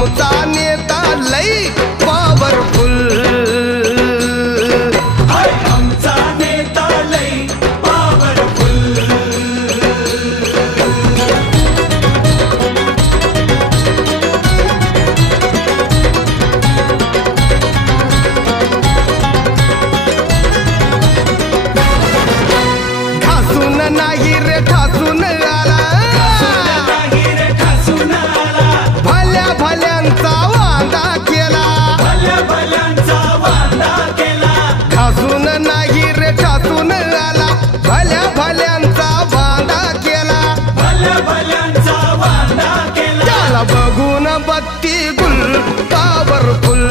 आमचा नेता लई पॉवरफुल आमचा नेता लई पॉवरफुल घासून नाही रे ठासून आला भल्या भल्यांचा वांदा केला घासून नाही रे ठासून आला भल्या भल्यांचा वांदा केला त्याला बघून बत्ती गुल पॉवरफुल